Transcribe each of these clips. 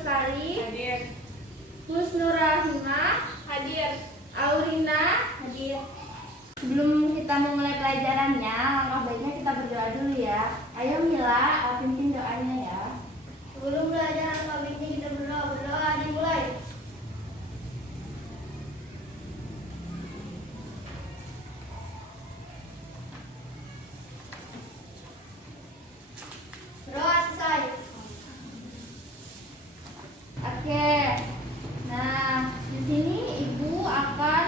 Lestari, Hadir. Husnurahimah, Hadir. Aurina, hadir. Sebelum kita memulai pelajarannya, langkah baiknya kita berdoa dulu ya. Ayo Mila, pimpin doanya ya. Sebelum belajar langkah baiknya kita berdoa dimulai. Berdoa selesai. Oke. Nah, di sini Ibu akan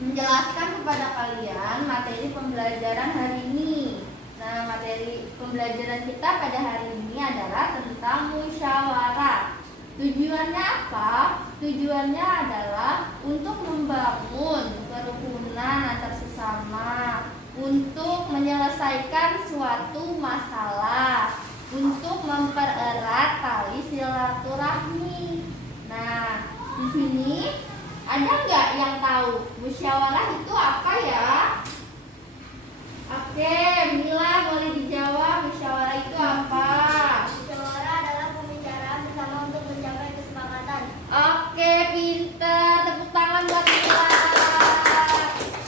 menjelaskan kepada kalian materi pembelajaran hari ini. Nah, materi pembelajaran kita pada hari ini adalah tentang musyawarah. Tujuannya apa? Tujuannya adalah untuk membangun kerukunan antar sesama, untuk menyelesaikan suatu masalah, untuk mempererat tali silaturahmi. Nah, di sini ada nggak yang tahu musyawarah itu apa ya? Oke, Mila boleh dijawab musyawarah itu apa? Musyawarah adalah pembicaraan bersama untuk mencapai kesepakatan. Oke, pinter. Tepuk tangan buat Mila.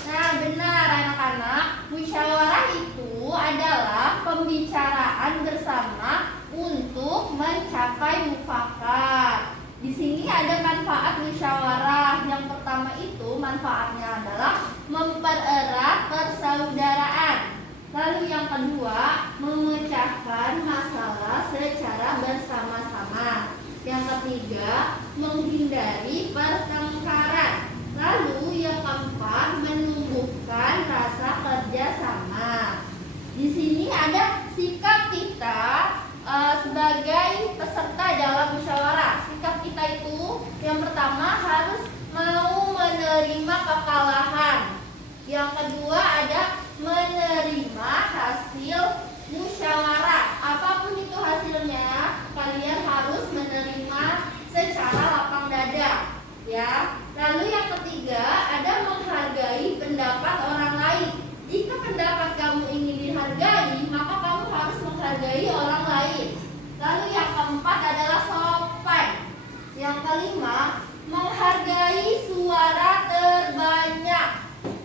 Nah, benar anak-anak. Musyawarah itu adalah pembicaraan bersama untuk mencapai mufakat. Di sini ada manfaat musyawarah. Yang pertama itu manfaatnya adalah mempererat persaudaraan. Lalu yang kedua, memecahkan masalah secara bersama-sama. Yang ketiga, menghindari pertengkaran. Lalu yang keempat, menumbuhkan rasa kerjasama. Di sini ada sikap kita sebagai peserta dalam musyawarah. Sikap kita itu yang pertama harus mau menerima kekalahan. Yang kedua ada menerima hasil musyawarah. Apapun itu hasilnya, kalian harus menerima secara lapang dada, ya. Lalu yang ketiga ada menghargai pendapat orang lain. Jika pendapat kamu ingin dihargai, maka kamu harus menghargai orang lain. Lalu yang keempat adalah sopan. Yang kelima, menghargai suara terbanyak.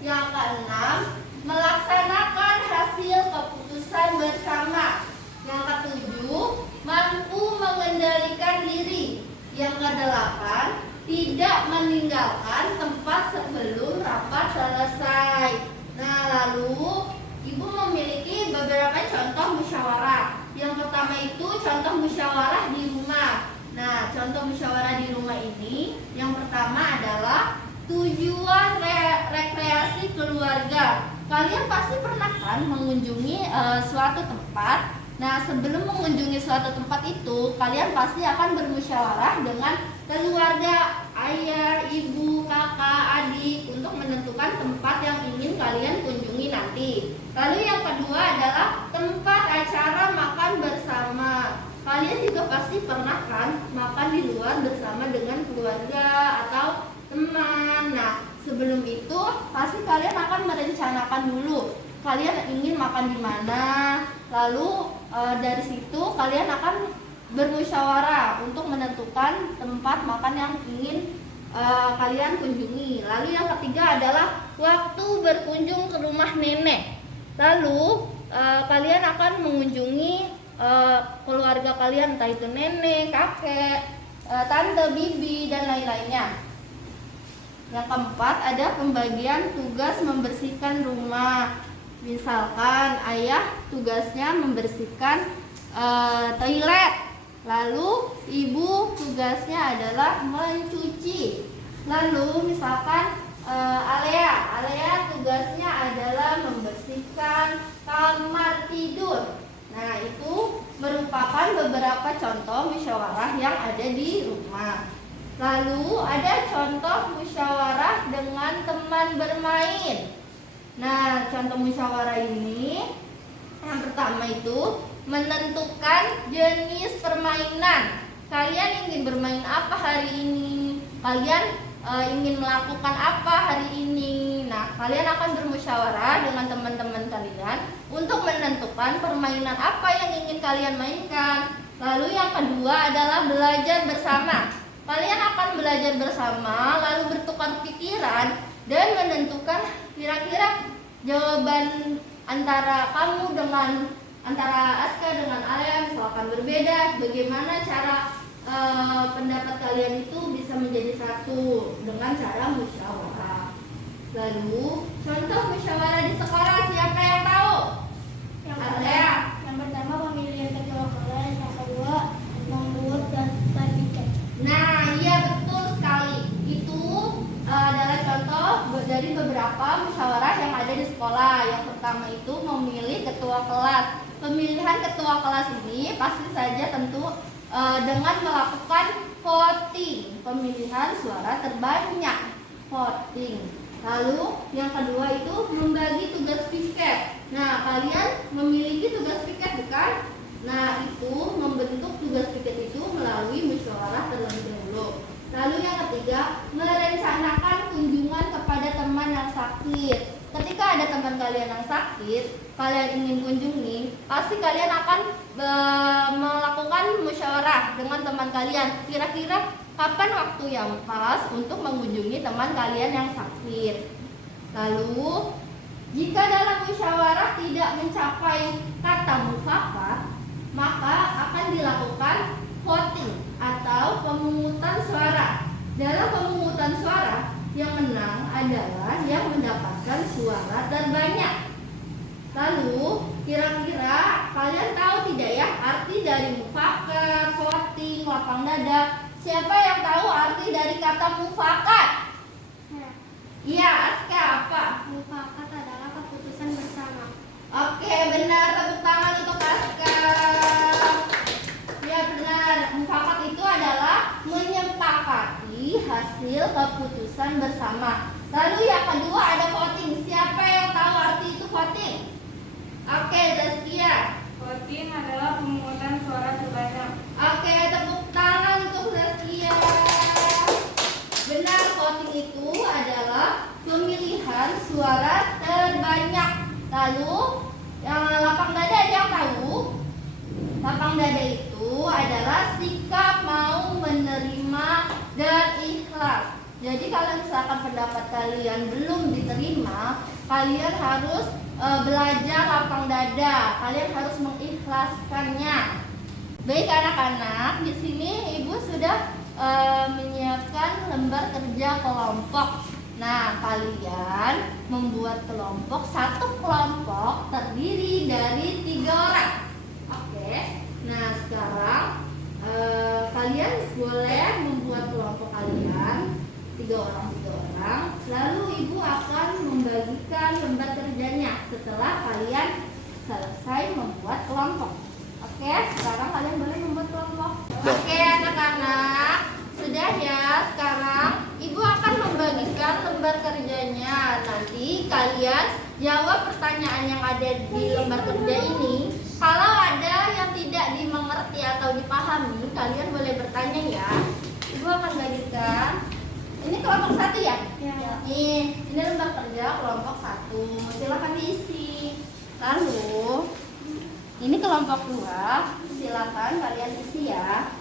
Yang keenam, melaksanakan hasil keputusan bersama. Yang ketujuh, mampu mengendalikan diri. Yang kedelapan, tidak meninggalkan tempat sebelum rapat selesai. Nah, lalu Ibu memiliki beberapa contoh musyawarah. Yang pertama itu contoh musyawarah di rumah. Nah, contoh musyawarah di rumah ini yang pertama adalah tujuan rekreasi keluarga. Kalian pasti pernah kan mengunjungi suatu tempat. Nah, sebelum mengunjungi suatu tempat itu, kalian pasti akan bermusyawarah dengan keluarga, ayah, ibu, kakak, adik untuk menentukan tempat yang ingin kalian kunjungi nanti. Lalu yang kedua adalah tempat acara makan bersama. Kalian juga pasti pernah kan makan di luar bersama dengan keluarga atau teman. Nah, sebelum itu pasti kalian akan merencanakan dulu kalian ingin makan di mana. Lalu dari situ kalian akan bermusyawarah untuk menentukan tempat makan yang ingin kalian kunjungi. Lalu yang ketiga adalah waktu berkunjung ke rumah nenek. Lalu kalian akan mengunjungi keluarga kalian, entah itu nenek, kakek, tante, bibi, dan lain-lainnya. Yang keempat ada pembagian tugas membersihkan rumah. Misalkan ayah tugasnya membersihkan toilet, lalu ibu tugasnya adalah mencuci. Lalu misalkan Alea tugasnya adalah membersihkan kamar tidur. Nah, itu merupakan beberapa contoh musyawarah yang ada di rumah. Lalu ada contoh musyawarah dengan teman bermain. Nah, contoh musyawarah ini yang pertama itu menentukan jenis permainan. Kalian ingin bermain apa hari ini? Kalian ingin melakukan apa hari ini? Nah, kalian akan bermusyawarah dengan teman-teman kalian untuk menentukan permainan apa yang ingin kalian mainkan. Lalu yang kedua adalah belajar bersama. Kalian akan belajar bersama, lalu bertukar pikiran dan menentukan kira-kira jawaban antara kamu dengan antara Aska dengan Alea misalkan berbeda. Bagaimana cara pendapat kalian itu bisa menjadi satu dengan cara musyawarah. Lalu contoh musyawarah di sekolah siapa yang tahu? Alea. Yang pertama pemilihan ketua kelas, yang kedua membuat daftar tiket. Nah, iya betul sekali. Itu adalah contoh dari beberapa musyawarah yang ada di sekolah. Yang pertama itu memilih ketua kelas. Pemilihan ketua kelas ini pasti saja tentu dengan melakukan voting, pemilihan suara terbanyak, voting. Lalu yang kedua itu membagi tugas piket. Nah, kalian memiliki tugas piket bukan? Nah, itu membentuk tugas piket itu melalui musyawarah terlebih dahulu. Lalu yang ketiga, merencanakan kunjungan kepada teman yang sakit. Ketika ada teman kalian yang sakit, kalian ingin kunjungi, pasti kalian akan melakukan musyawarah dengan teman kalian. Kira-kira kapan waktu yang pas untuk mengunjungi teman kalian yang sakit. Lalu, jika dalam musyawarah tidak mencapai kata mufakat, maka akan dilakukan voting atau pemungutan suara. Dalam pemungutan suara, yang menang adalah yang mendapatkan suara terbanyak. Lalu, kira-kira kalian tahu tidak ya arti dari mufakat, voting, lapang dada? Siapa yang tahu arti dari kata mufakat? Iya, Aska, apa? Mufakat adalah keputusan bersama. Oke, benar. Tepuk tangan untuk Aska. Ya, benar. Mufakat itu adalah menyepakati hasil keputusan bersama. Lalu yang kedua ada voting. Siapa yang tahu arti itu voting? Oke, Zaskia. Voting adalah pemungutan suara terbanyak. Oke, tepuk tangan untuk Zaskia. Benar, voting itu adalah pemilihan suara terbanyak. Lalu yang lapang dada ada yang tahu? Lapang dada itu adalah sikap mau menerima dan ikhlas. Jadi kalau misalkan pendapat kalian belum diterima, kalian harus belajar lapang dada. Kalian harus mengikhlaskannya. Baik anak-anak, di sini Ibu sudah menyiapkan lembar kerja kelompok. Nah, kalian membuat kelompok. Satu kelompok terdiri dari 3 orang. Oke. Nah, sekarang kalian boleh membuat kelompok kalian 3 orang. Lalu Ibu akan membagikan lembar kerjanya setelah kalian selesai membuat kelompok. Oke, sekarang kalian boleh membuat kelompok. Oke, anak-anak, sudah ya. Sekarang Ibu akan membagikan lembar kerjanya. Nanti kalian jawab pertanyaan yang ada di lembar kerja ini. Kalau ada yang tidak dimengerti atau dipahami, kalian boleh bertanya ya. Ibu akan bagikan. Ini kelompok 1 ya? Ya. Ini lembar kerja kelompok 1. Silakan diisi. Lalu ini kelompok 2. Silakan kalian isi ya.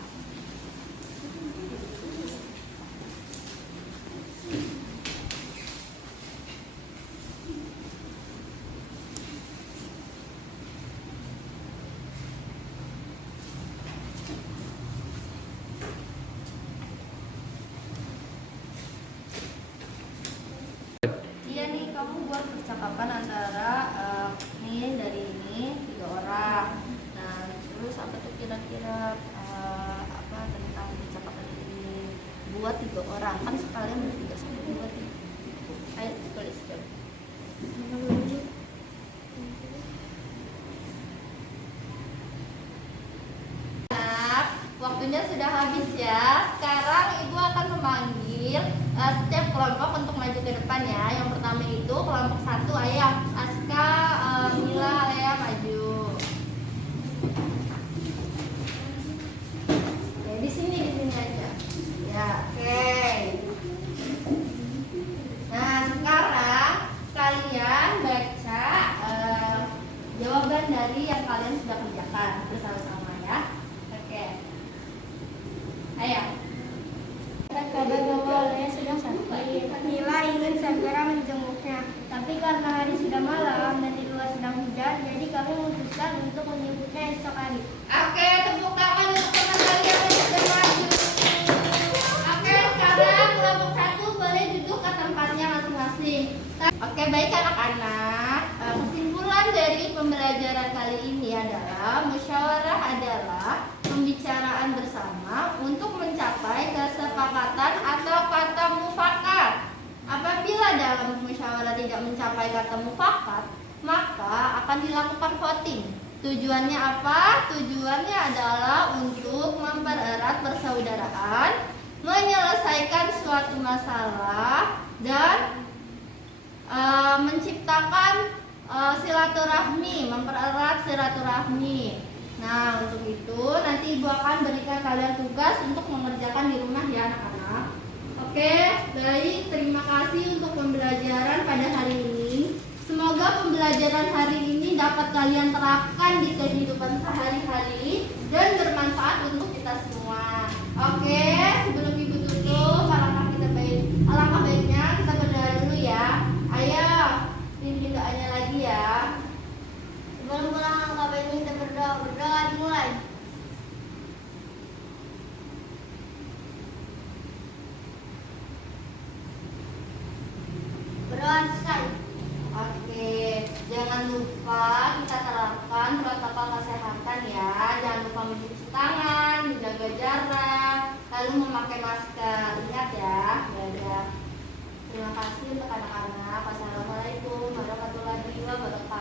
Iya nih, kamu buat percakapan antara nih dari ini 3 orang. Nah, terus apa tuh kira-kira apa tentang percakapan ini? Buat 3 orang, kan sekalian bertiga sama buat nih. Ayo tulis deh. Nah, waktunya sudah habis ya. Sekarang Ibu akan memanggil setiap kelompok untuk maju ke depan ya. Yang pertama itu kelompok 1, ayo Aska, Mila, Lea maju. Ya, di sini aja. Ya, oke. Nah, sekarang kalian baca jawaban dari yang kalian sudah kerjakan bersama-sama ya. Oke. seharusnya. Tapi karena hari sudah malam dan di luar sedang hujan, jadi kami memutuskan untuk menyebutnya esok hari. Oke, tepuk tangan untuk teman kalian yang sudah maju. Oke, sekarang kelompok 1 boleh duduk ke tempatnya masing-masing. Oke, baik anak-anak. Kesimpulan dari pembelajaran kali ini adalah musyawarah adalah pembicaraan bersama untuk mencapai kesepakatan atau kata mufakat. Apabila dalam musyawarah tidak mencapai kata mufakat, maka akan dilakukan voting. Tujuannya apa? Tujuannya adalah untuk mempererat persaudaraan, menyelesaikan suatu masalah, dan menciptakan silaturahmi, mempererat silaturahmi. Nah, untuk itu nanti Ibu akan berikan kalian tugas untuk mengerjakan di rumah ya anak-anak. Oke, baik, terima kasih untuk pembelajaran pada hari ini. Semoga pembelajaran hari ini dapat kalian terapkan di kehidupan sehari-hari dan bermanfaat untuk kita semua. Oke, sebelum Ibu tutup, alangkah baiknya kita berdoa dulu ya. Ayo, pimpin doanya lagi ya. Sebelum pulang alangkah baiknya kita berdoa dimulai. Berdoa selesai. Oke, jangan lupa kita terapkan protokol kesehatan ya. Jangan lupa mencuci tangan, menjaga jarak, lalu memakai masker. Ingat ya. Dadah. Terima kasih untuk anak-anak. Wassalamualaikum warahmatullahi wabarakatuh.